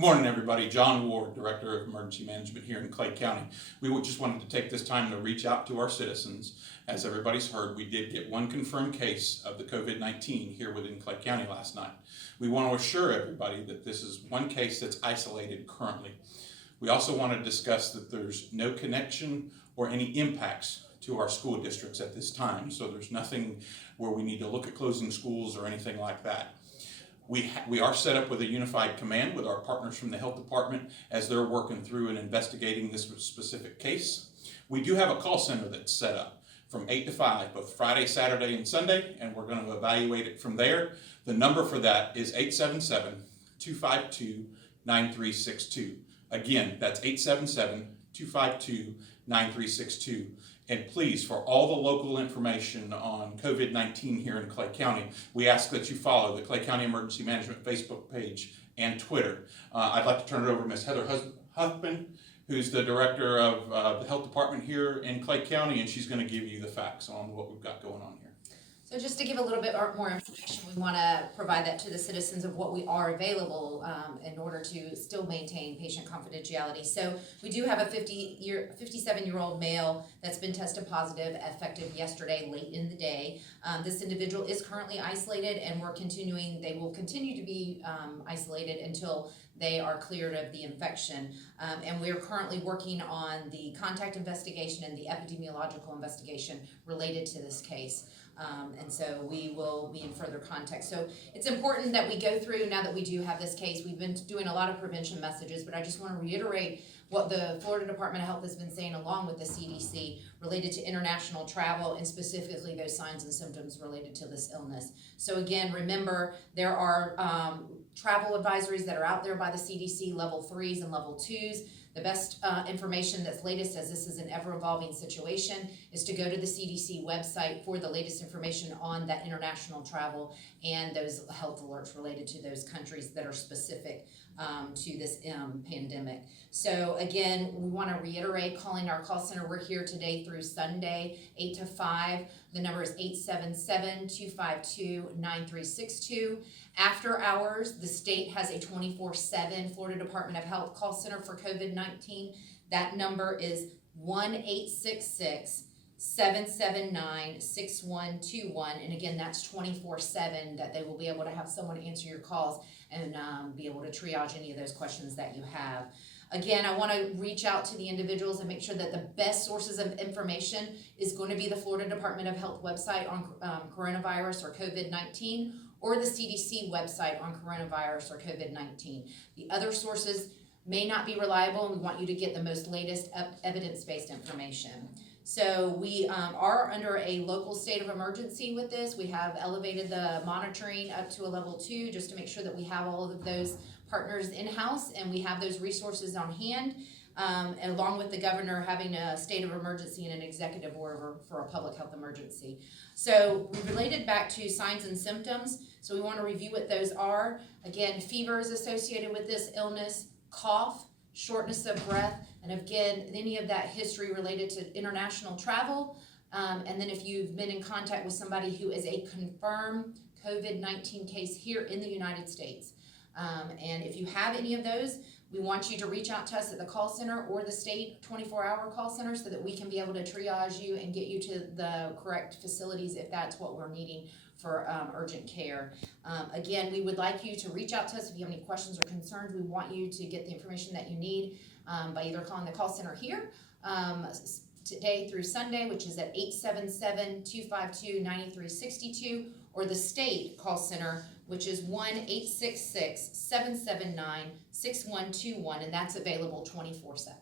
Good morning, everybody. John Ward, Director of Emergency Management here in Clay County. We just wanted to take this time to reach out to our citizens. As everybody's heard, we did get one confirmed case of the COVID-19 here within Clay County last night. We want to assure everybody that this is one case that's isolated currently. We also want to discuss that there's no connection or any impacts to our school districts at this time. So there's nothing where we need to look at closing schools or anything like that. We are set up with a unified command with our partners from the health department as they're working through and investigating this specific case. We do have a call center that's set up from 8 to 5, both Friday, Saturday, and Sunday, and we're going to evaluate it from there. The number for that is 877-252-9362. Again, that's 877-252-9362. And please, for all the local information on COVID-19 here in Clay County, we ask that you follow the Clay County Emergency Management Facebook page and Twitter. I'd like to turn it over to Ms. Heather Huffman, who's the Director of the Health Department here in Clay County, and she's going to give you the facts on what we've got going on here. So just to give a little bit more information, we want to provide that to the citizens of what we are available in order to still maintain patient confidentiality. So we do have a 57-year-old male that's been tested positive effective yesterday late in the day. This individual is currently isolated, and they will continue to be isolated until they are cleared of the infection. And we are currently working on the contact investigation and the epidemiological investigation related to this case. And so we will be in further contact. So it's important that we go through, now that we do have this case, we've been doing a lot of prevention messages, but I just want to reiterate what the Florida Department of Health has been saying along with the CDC related to international travel and specifically those signs and symptoms related to this illness. So again, remember, there are travel advisories that are out there by the CDC, level 3s and level 2s. The best information that's latest, as this is an ever-evolving situation, is to go to the CDC website for the latest information on that international travel and those health alerts related to those countries that are specific to this pandemic. So again, we want to reiterate calling our call center. We're here today through Sunday, 8 to 5. The number is 877-252-9362. After hours, the state has a 24/7 Florida Department of Health call center for COVID-19. That number is 1-866-779-6121. And again, that's 24/7 that they will be able to have someone answer your calls and be able to triage any of those questions that you have. Again, I want to reach out to the individuals and make sure that the best sources of information is going to be the Florida Department of Health website on coronavirus or COVID-19, or the CDC website on coronavirus or COVID-19. The other sources may not be reliable, and we want you to get the most latest evidence-based information. So we are under a local state of emergency with this. We have elevated the monitoring up to a level 2 just to make sure that we have all of those partners in-house and we have those resources on hand, and along with the governor having a state of emergency and an executive order for a public health emergency. So we related back to signs and symptoms. So we want to review what those are. Again, fever is associated with this illness, cough, shortness of breath, and again, any of that history related to international travel. And then if you've been in contact with somebody who is a confirmed COVID-19 case here in the United States. And if you have any of those, we want you to reach out to us at the call center or the state 24-hour call center so that we can be able to triage you and get you to the correct facilities if that's what we're needing for urgent care. Again, we would like you to reach out to us if you have any questions or concerns. We want you to get the information that you need by either calling the call center here today through Sunday, which is at 877-252-9362, or the state call center, which is 1-866-779-6121, and that's available 24/7.